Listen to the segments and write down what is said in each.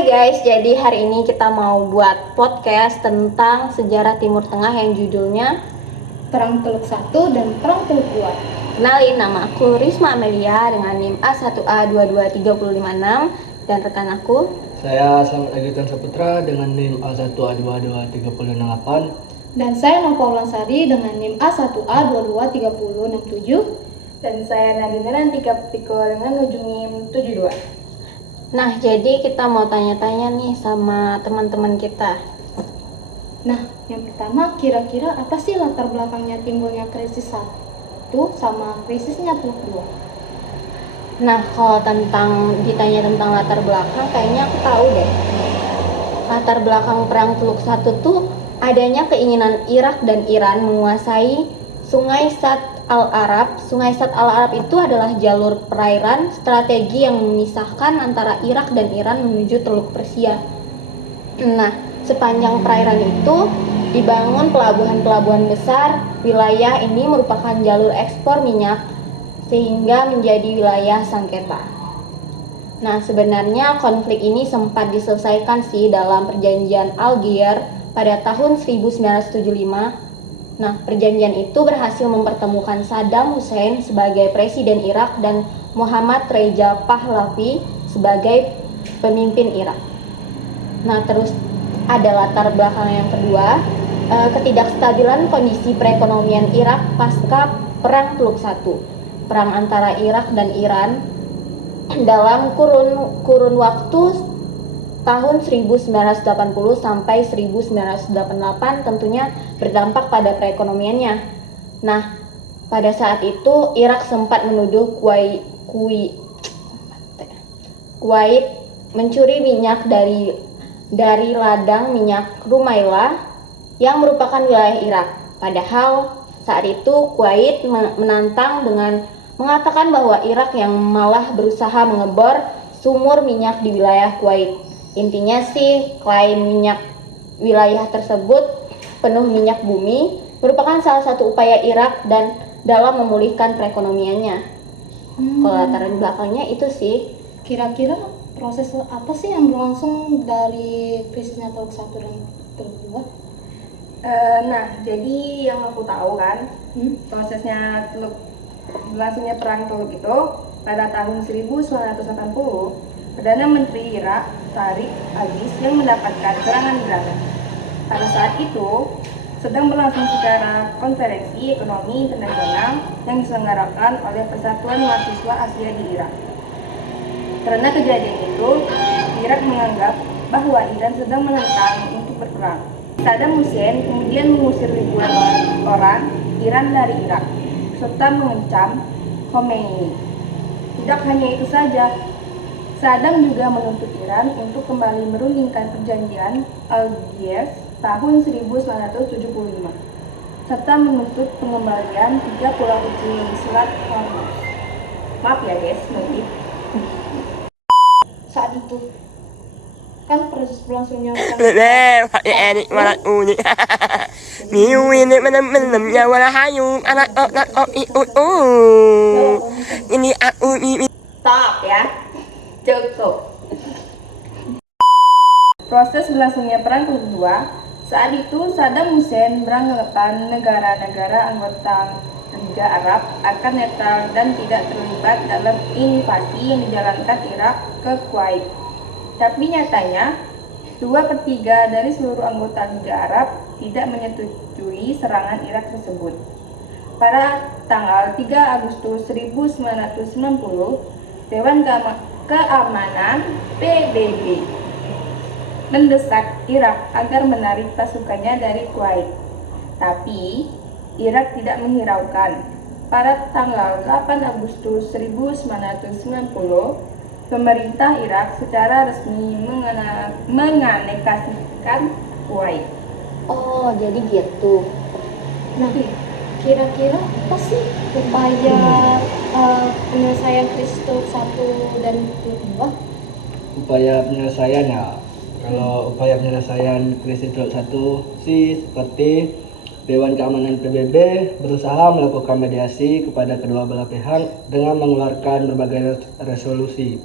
Hai guys, jadi hari ini kita mau buat podcast tentang sejarah Timur Tengah yang judulnya Perang Teluk 1 dan Perang Teluk 2. Kenalin, nama aku Risma Amelia dengan NIM A1A22356 dan rekan aku Saya Selamat Agitan Saputra dengan NIM A1A223068. Dan saya Nova Ulansari dengan NIM A1A223067. Dan saya Nadine Rantika Putiko dengan ujung NIM 72. Nah, jadi kita mau tanya-tanya nih sama teman-teman kita. Nah, yang pertama, kira-kira apa sih latar belakangnya timbulnya krisis 1 sama krisisnya Teluk 2? Nah, kalau ditanya tentang latar belakang, kayaknya aku tahu deh. Latar belakang perang Teluk 1 tuh adanya keinginan Irak dan Iran menguasai Sungai Shat Al-Arab. Sungai Shat Al-Arab itu adalah jalur perairan strategi yang memisahkan antara Irak dan Iran menuju Teluk Persia. Nah, sepanjang perairan itu dibangun pelabuhan-pelabuhan besar. Wilayah ini merupakan jalur ekspor minyak sehingga menjadi wilayah sengketa. Nah, sebenarnya konflik ini sempat diselesaikan sih dalam perjanjian Algiers pada tahun 1975. Nah, perjanjian itu berhasil mempertemukan Saddam Hussein sebagai presiden Irak dan Muhammad Reza Pahlavi sebagai pemimpin Irak. Nah, terus ada latar belakang yang kedua, ketidakstabilan kondisi perekonomian Irak pasca Perang Teluk 1. Perang antara Irak dan Iran dalam kurun waktu tahun 1980 sampai 1988 tentunya berdampak pada perekonomiannya. Nah, pada saat itu Irak sempat menuduh Kuwait mencuri minyak dari ladang minyak Rumaillah yang merupakan wilayah Irak. Padahal saat itu Kuwait menantang dengan mengatakan bahwa Irak yang malah berusaha mengebor sumur minyak di wilayah Kuwait. Intinya sih, klaim minyak wilayah tersebut penuh minyak bumi merupakan salah satu upaya Irak dan dalam memulihkan perekonomiannya. Kalau latar belakangnya itu sih. Kira-kira proses apa sih yang berlangsung dari krisisnya Teluk 1 dan Teluk 2? Nah, jadi yang aku tahu kan, prosesnya berlangsungnya perang Teluk itu pada tahun 1980, Perdana Menteri Irak Tariq Aziz yang mendapatkan serangan udara. Pada saat itu sedang berlangsung secara konferensi ekonomi internasional yang diselenggarakan oleh Persatuan Mahasiswa Asia di Irak. Karena kejadian itu, Irak menganggap bahwa Iran sedang menentang untuk berperang. Saddam Hussein kemudian mengusir ribuan orang Iran dari Irak, serta mengancam Khomeini. Tidak hanya itu saja, Saddam juga menuntut Iran untuk kembali merundingkan perjanjian Algiers tahun 1975, serta menuntut pengembalian 3 pulau kecil di Selat Hormuz. Maaf ya guys, nanti. Saat itu kan proses berlangsungnya Erik malah unik. Ini benar-benar wala hayu anak ini aku ini. Stop ya. Cukup. Proses berlangsungnya perang Teluk 2, saat itu Saddam Hussein beranggapan negara-negara anggota Liga Arab akan netral dan tidak terlibat dalam invasi yang dijalankan Irak ke Kuwait. Tapi nyatanya 2/3 dari seluruh anggota Liga Arab tidak menyetujui serangan Irak tersebut. Pada tanggal 3 Agustus 1990, Dewan Keamanan PBB mendesak Irak agar menarik pasukannya dari Kuwait. Tapi Irak tidak menghiraukan. Pada tanggal 8 Agustus 1990, pemerintah Irak secara resmi menganeksasikan Kuwait. Oh, jadi gitu. Nah, kira-kira apa sih upaya penyelesaian krisis Teluk 1 dan Teluk 2? Upaya penyelesaiannya, kalau upaya penyelesaian krisis Teluk 1 sih seperti Dewan Keamanan PBB berusaha melakukan mediasi kepada kedua belah pihak dengan mengeluarkan berbagai resolusi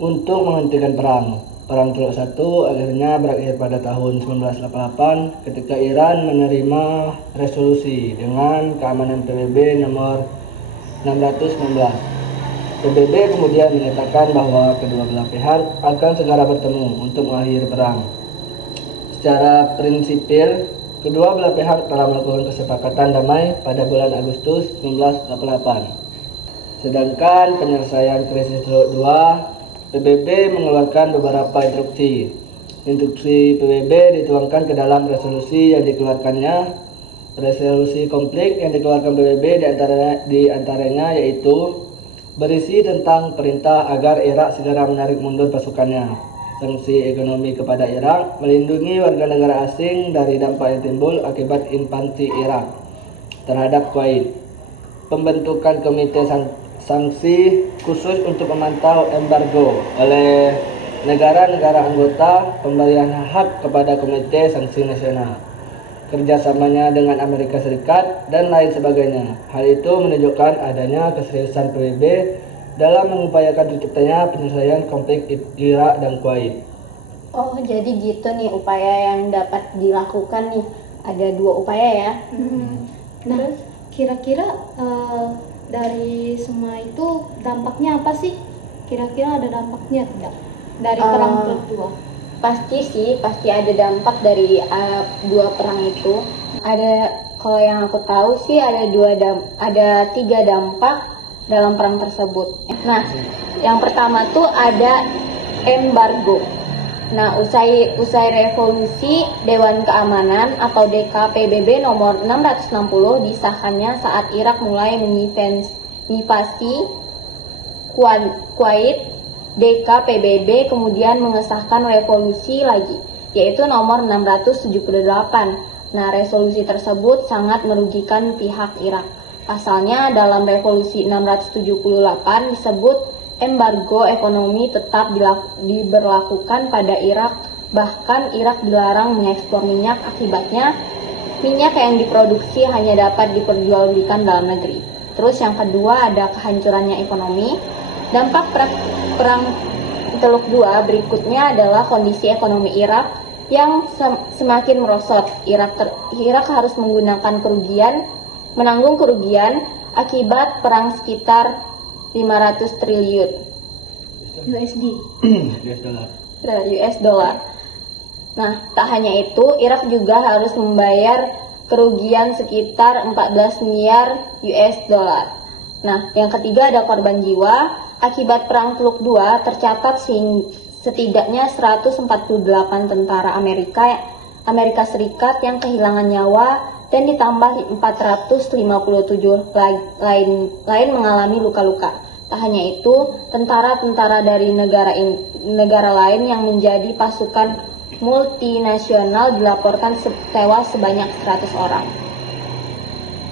untuk menghentikan perang. Perang Teluk I akhirnya berakhir pada tahun 1988 ketika Iran menerima resolusi dengan keamanan PBB nomor 616. PBB kemudian menyatakan bahwa kedua belah pihak akan segera bertemu untuk mengakhiri perang. Secara prinsipil, kedua belah pihak telah melakukan kesepakatan damai pada bulan Agustus 1988. Sedangkan penyelesaian krisis Teluk II, PBB mengeluarkan beberapa instruksi. Instruksi PBB dituangkan ke dalam resolusi yang dikeluarkannya. Resolusi konflik yang dikeluarkan PBB di antaranya yaitu berisi tentang perintah agar Irak segera menarik mundur pasukannya, sanksi ekonomi kepada Irak, melindungi warga negara asing dari dampak yang timbul akibat invasi Irak terhadap Kuwait, pembentukan komite sanksi khusus untuk memantau embargo oleh negara-negara anggota, pemberian hak kepada komite sanksi nasional, kerjasamanya dengan Amerika Serikat, dan lain sebagainya. Hal itu menunjukkan adanya keseriusan PBB dalam mengupayakan terciptanya penyelesaian konflik Irak dan Kuwait. Oh, jadi gitu nih upaya yang dapat dilakukan nih. Ada 2 upaya ya. Nah, kira-kira dari semua itu dampaknya apa sih? Kira-kira ada dampaknya tidak dari perang Teluk II? Pasti ada dampak dari 2 perang itu. Ada, kalau yang aku tahu sih ada 3 dampak dalam perang tersebut. Nah, yang pertama tuh ada embargo. Nah, usai revolusi, Dewan Keamanan atau DKPBB nomor 660 disahkannya saat Irak mulai menginvasi Kuwait. DKPBB kemudian mengesahkan resolusi lagi, yaitu nomor 678. Nah, resolusi tersebut sangat merugikan pihak Irak. Pasalnya dalam resolusi 678 disebut embargo ekonomi tetap diberlakukan pada Irak, bahkan Irak dilarang mengekspor minyak. Akibatnya, minyak yang diproduksi hanya dapat diperjualbelikan dalam negeri. Terus yang kedua ada kehancurannya ekonomi. Dampak perang Teluk II berikutnya adalah kondisi ekonomi Irak yang semakin merosot. Irak harus menanggung kerugian akibat perang sekitar 500 triliun US dollar. Nah, tak hanya itu, Irak juga harus membayar kerugian sekitar 14 miliar US dollar. Nah, yang ketiga ada korban jiwa. Akibat perang Teluk II tercatat setidaknya 148 tentara Amerika Serikat yang kehilangan nyawa dan ditambah 457 lain mengalami luka-luka. Tak hanya itu, tentara-tentara dari negara lain yang menjadi pasukan multinasional dilaporkan tewas sebanyak 100 orang.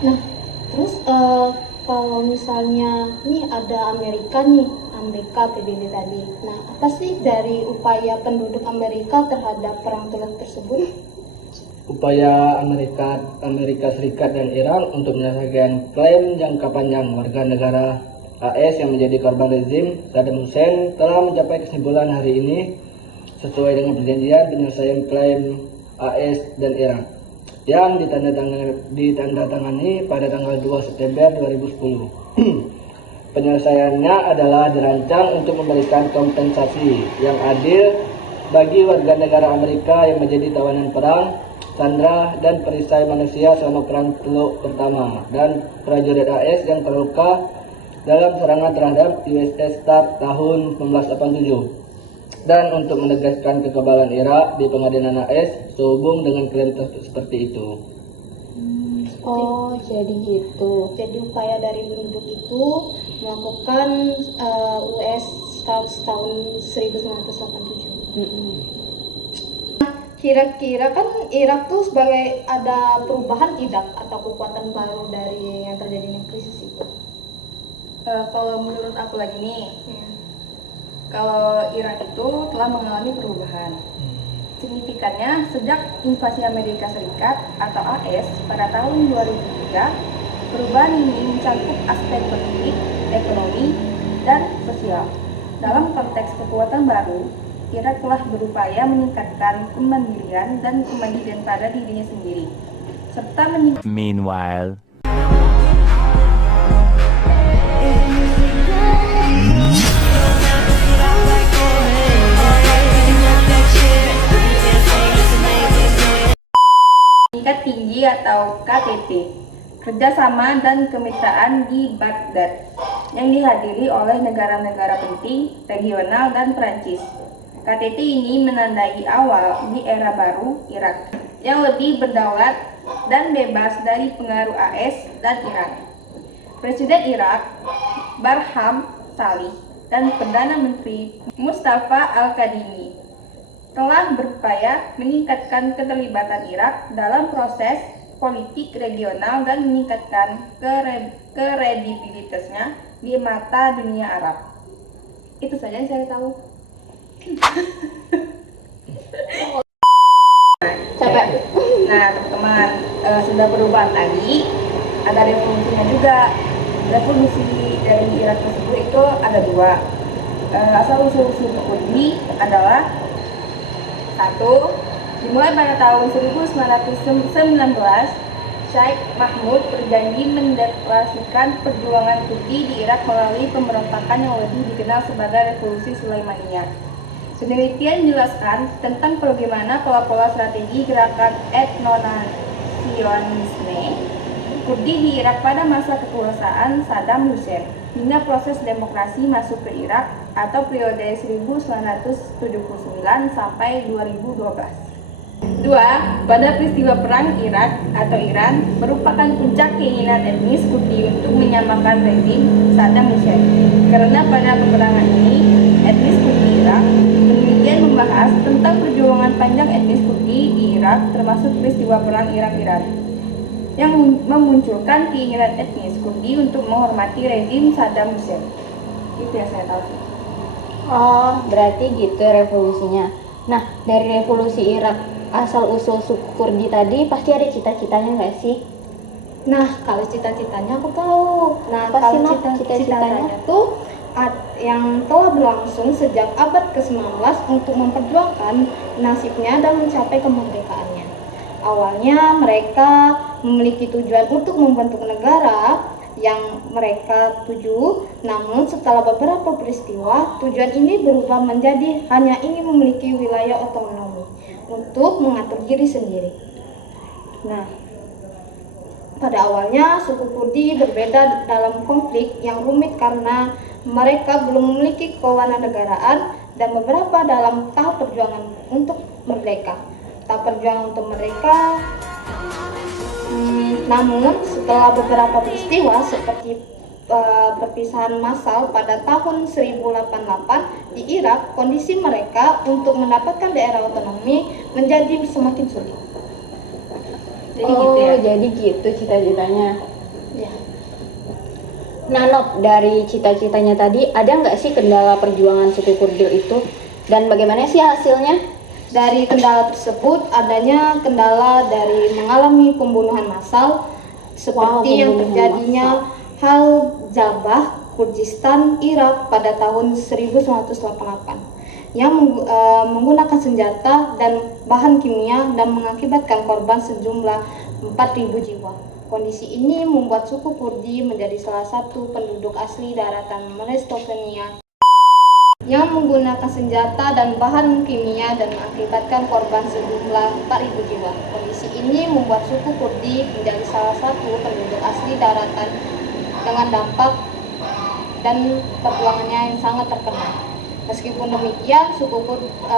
Nah, terus kalau misalnya ini ada Amerika PBB tadi. Nah, apa sih dari upaya penduduk Amerika terhadap perang Teluk tersebut? Upaya Amerika Serikat dan Iran untuk menyelesaikan klaim jangka panjang warga negara AS yang menjadi korban rezim Saddam Hussein telah mencapai kesimpulan hari ini sesuai dengan perjanjian penyelesaian klaim AS dan Iran yang ditandatangani pada tanggal 2 September 2010. Penyelesaiannya adalah dirancang untuk memberikan kompensasi yang adil bagi warga negara Amerika yang menjadi tawanan perang, sandera, dan perisai manusia selama perang Teluk pertama, dan prajurit AS yang terluka dalam serangan terhadap USS Start tahun 1987. Dan untuk menegaskan kekebalan Irak di pengadilan AS sehubung dengan klaim seperti itu. Oh, jadi gitu. Jadi upaya dari penduduk itu melakukan US Start tahun 1987. Kira-kira kan Irak tuh sebagai ada perubahan tidak atau kekuatan baru dari yang terjadinya krisis itu? Kalau menurut aku lagi nih, kalau Irak itu telah mengalami perubahan. Signifikannya, sejak invasi Amerika Serikat atau AS pada tahun 2003, perubahan ini mencakup aspek politik, ekonomi, dan sosial. Dalam konteks kekuatan baru, Irak telah berupaya meningkatkan kemandirian dan kemandirian pada dirinya sendiri, serta Meanwhile. tingkat tinggi atau KTT, kerjasama dan kemitraan di Baghdad, yang dihadiri oleh negara-negara penting, regional, dan Perancis. KTT ini menandai awal di era baru Irak, yang lebih berdaulat dan bebas dari pengaruh AS dan Iran. Presiden Irak, Barham Salih, dan Perdana Menteri Mustafa Al-Kadhimi telah berupaya meningkatkan keterlibatan Irak dalam proses politik regional dan meningkatkan kredibilitasnya di mata dunia Arab. Itu saja yang saya tahu. Capek. Nah, teman-teman, sudah perubahan tadi, ada revolusinya juga. Revolusi dari Irak tersebut itu ada dua. Asal-usul suku Kurdi adalah satu, dimulai pada tahun 1919, Sheikh Mahmud berjanji mendeklarasikan perjuangan Kurdi di Irak melalui pemberontakan yang lebih dikenal sebagai Revolusi Sulaimaniyah. Penelitian menjelaskan tentang bagaimana pola-pola strategi gerakan etnonasionisme Kurdi di Irak pada masa kekuasaan Saddam Hussein hingga proses demokrasi masuk ke Irak atau periode 1979 sampai 2012. Dua, pada peristiwa perang Irak atau Iran merupakan puncak keinginan etnis Kurdi untuk menyamakan rezim Saddam Hussein. Karena pada peperangan ini, etnis Kurdi Irak, penelitian membahas tentang perjuangan panjang etnis Kurdi di Irak termasuk peristiwa perang Irak-Iran yang memunculkan keinginan etnis Kurdi untuk menghormati rezim Saddam Hussein. Itu yang saya tahu. Oh, berarti gitu revolusinya. Nah, dari revolusi Irak, asal-usul suku Kurdi tadi pasti ada cita-citanya nggak sih? Nah, kalau cita-citanya aku tahu. Nah, Apa sih, kalau Nok, cita-citanya? tuh yang telah berlangsung sejak abad ke-19 untuk memperjuangkan nasibnya dan mencapai kemerdekaannya. Awalnya mereka memiliki tujuan untuk membentuk negara yang mereka tuju, namun setelah beberapa peristiwa, tujuan ini berubah menjadi hanya ingin memiliki wilayah otonomi untuk mengatur diri sendiri. Nah, pada awalnya suku Kurdi berbeda dalam konflik yang rumit karena mereka belum memiliki kewarganegaraan dan beberapa dalam tahap perjuangan untuk merdeka. Tahap perjuangan untuk mereka namun setelah beberapa peristiwa seperti perpisahan massal pada tahun 1088 di Irak, kondisi mereka untuk mendapatkan daerah otonomi menjadi semakin sulit. Jadi gitu ya. Jadi gitu cita-citanya. Ya. Nah, Nop, dari cita-citanya tadi ada nggak sih kendala perjuangan suku Kurdi itu? Dan bagaimana sih hasilnya? Dari kendala tersebut adanya kendala dari mengalami pembunuhan massal seperti yang terjadinya Hal Jabah, Kurdistan, Irak pada tahun 1988 yang menggunakan senjata dan bahan kimia dan mengakibatkan korban sejumlah 4.000 jiwa. Kondisi ini membuat suku Kurdi menjadi salah satu penduduk asli daratan Mesopotamia yang menggunakan senjata dan bahan kimia dan mengakibatkan korban sejumlah 4.000 jiwa. Kondisi ini membuat suku Kurdi menjadi salah satu penduduk asli daratan dengan dampak dan perjuangannya yang sangat terkenal. Meskipun demikian, suku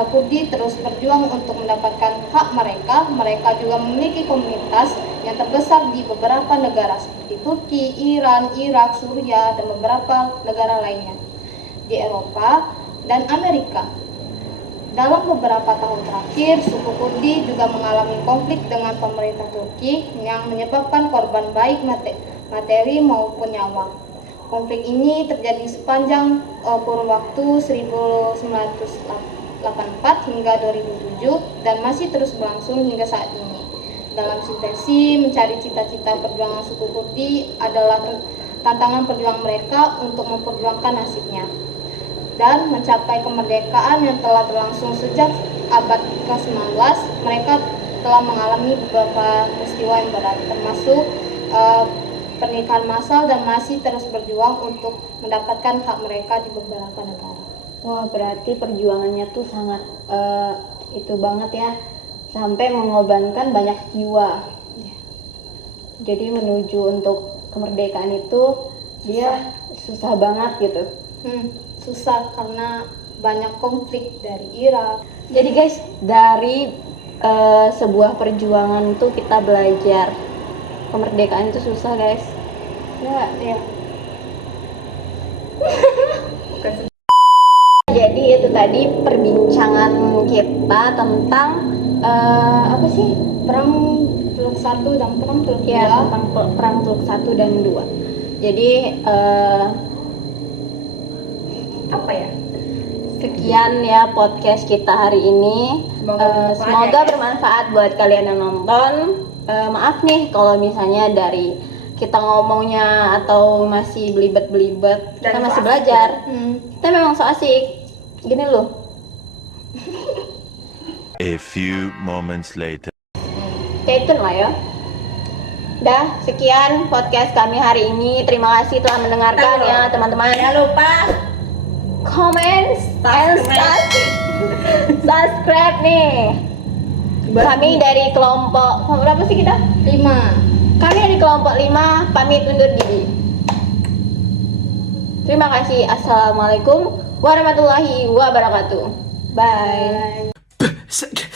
Kurdi terus berjuang untuk mendapatkan hak mereka. Mereka juga memiliki komunitas yang terbesar di beberapa negara seperti Turki, Iran, Irak, Suriah, dan beberapa negara lainnya di Eropa dan Amerika. Dalam beberapa tahun terakhir, suku Kurdi juga mengalami konflik dengan pemerintah Turki yang menyebabkan korban baik materi maupun nyawa. Konflik ini terjadi sepanjang kurun waktu 1984 hingga 2007 dan masih terus berlangsung hingga saat ini. Dalam sintesi, mencari cita-cita perjuangan suku Kurdi adalah tantangan perjuangan mereka untuk memperjuangkan nasibnya. dan mencapai kemerdekaan yang telah berlangsung sejak abad ke-19. Mereka telah mengalami beberapa peristiwa yang berat, termasuk pernikahan massal, dan masih terus berjuang untuk mendapatkan hak mereka di beberapa negara. Wah, berarti perjuangannya tuh sangat itu banget ya, sampai mengorbankan banyak jiwa. Jadi menuju untuk kemerdekaan itu dia susah banget gitu. Susah karena banyak konflik dari Irak. Jadi guys, dari sebuah perjuangan tuh kita belajar kemerdekaan itu susah guys. Ya. Jadi itu tadi perbincangan kita tentang apa sih? Perang Teluk 1 dan Perang Teluk 2. Ya, tentang perang Teluk 1 dan 2. Jadi Apa ya? sekian ya podcast kita hari ini. Semoga bermanfaat buat kalian yang nonton. Maaf nih kalau misalnya dari kita ngomongnya atau masih belibet-belibet, kita Dan masih so belajar. Kita memang so asik. Gini loh. A few moments later. Stay tune lah ya. Dah, sekian podcast kami hari ini. Terima kasih telah mendengarkan ya teman-teman. Jangan lupa Comment and subscribe nih. Kami dari kelompok berapa sih kita? 5. Kami dari kelompok 5 pamit undur diri. Terima kasih. Assalamualaikum warahmatullahi wabarakatuh. Bye. Bye.